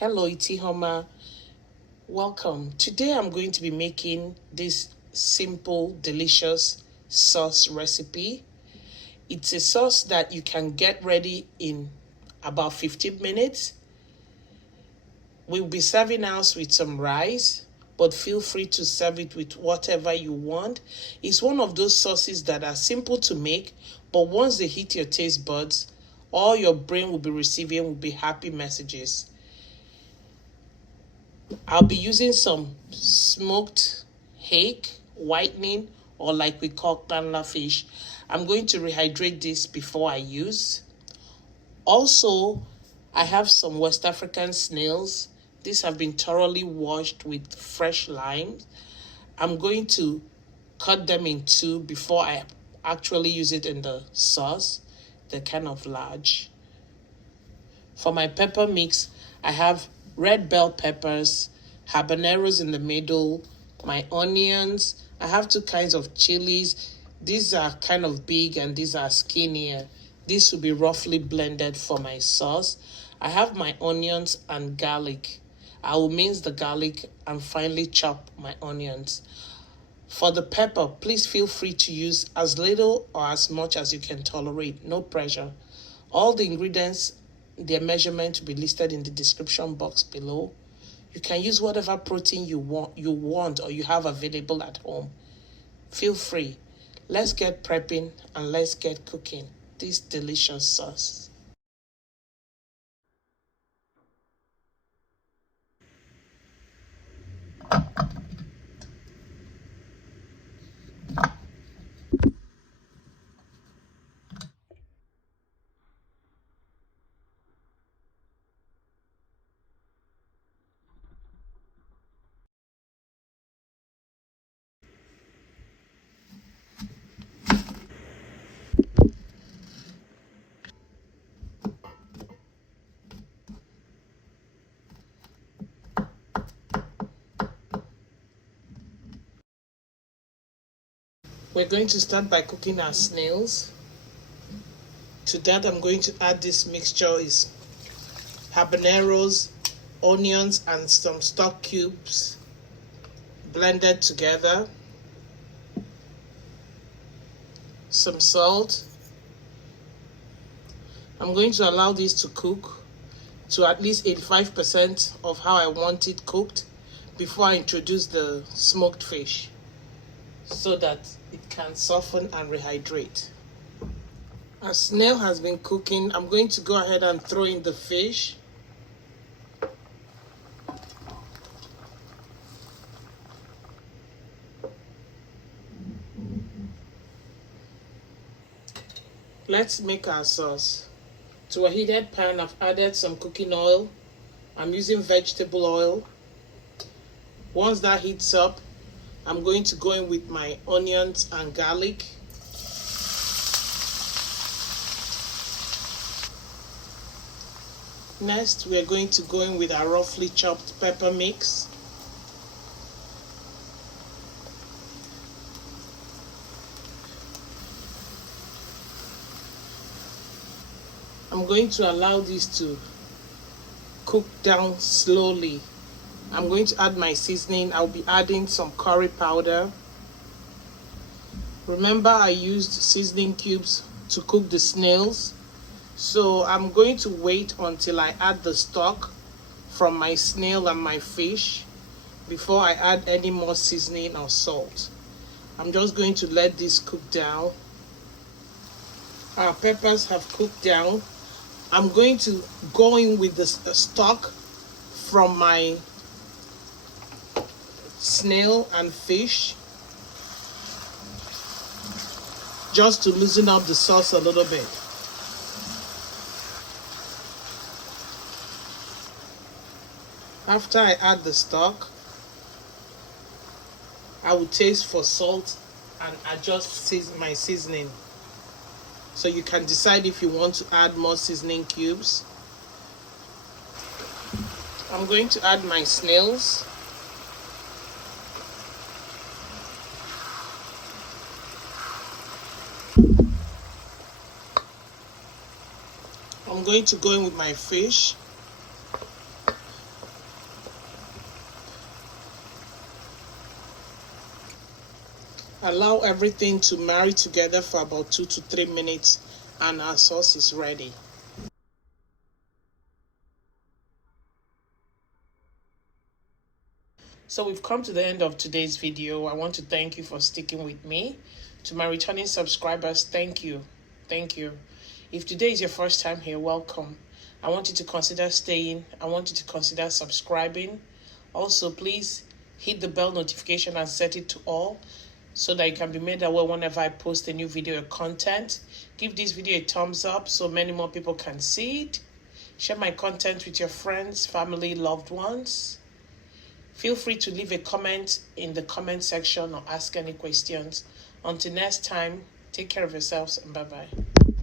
Hello, Itihuoma. Welcome. Today I'm going to be making this simple, delicious sauce recipe. It's a sauce that you can get ready in about 15 minutes. We'll be serving ours with some rice, but feel free to serve it with whatever you want. It's one of those sauces that are simple to make, but once they hit your taste buds, all your brain will be receiving will be happy messages. I'll be using some smoked hake, whitening, or like we call tanla fish. I'm going to rehydrate this before I use. Also, I have some West African snails. These have been thoroughly washed with fresh lime. I'm going to cut them in two before I actually use it in the sauce. They're kind of large. For my pepper mix, I have red bell peppers, habaneros in the middle, my onions. I have two kinds of chilies. These are kind of big and these are skinnier. This will be roughly blended for my sauce. I have my onions and garlic. I will mince the garlic and finely chop my onions. For the pepper, please feel free to use as little or as much as you can tolerate. No pressure. All the ingredients, their measurement will be listed in the description box below. You can use whatever protein you want or you have available at home. Feel free. Let's get prepping and let's get cooking this delicious sauce. We're going to start by cooking our snails. To that, I'm going to add this mixture is habaneros, onions, and some stock cubes blended together. Some salt. I'm going to allow this to cook to at least 85% of how I want it cooked before I introduce the smoked fish so that it can soften and rehydrate. Our snail has been cooking. I'm going to go ahead and throw in the fish. Let's make our sauce. To a heated pan, I've added some cooking oil. I'm using vegetable oil. Once that heats up, I'm going to go in with my onions and garlic. Next, we're going to go in with our roughly chopped pepper mix. I'm going to allow this to cook down slowly. I'm going to add my seasoning. I'll be adding some curry powder. Remember, I used seasoning cubes to cook the snails. So I'm going to wait until I add the stock from my snail and my fish before I add any more seasoning or salt. I'm just going to let this cook down. Our peppers have cooked down. I'm going to go in with the stock from my snail and fish just to loosen up the sauce a little bit. After I add the stock, I will taste for salt and adjust my seasoning. So you can decide if you want to add more seasoning cubes. I'm going to add my snails. I'm going to go in with my fish. Allow everything to marry together for about 2 to 3 minutes and our sauce is ready. So we've come to the end of today's video. I want to thank you for sticking with me. To my returning subscribers, thank you. Thank you. If today is your first time here, welcome. I want you to consider staying. I want you to consider subscribing. Also, please hit the bell notification and set it to all so that you can be made aware whenever I post a new video or content. Give this video a thumbs up so many more people can see it. Share my content with your friends, family, loved ones. Feel free to leave a comment in the comment section or ask any questions. Until next time, take care of yourselves and bye-bye.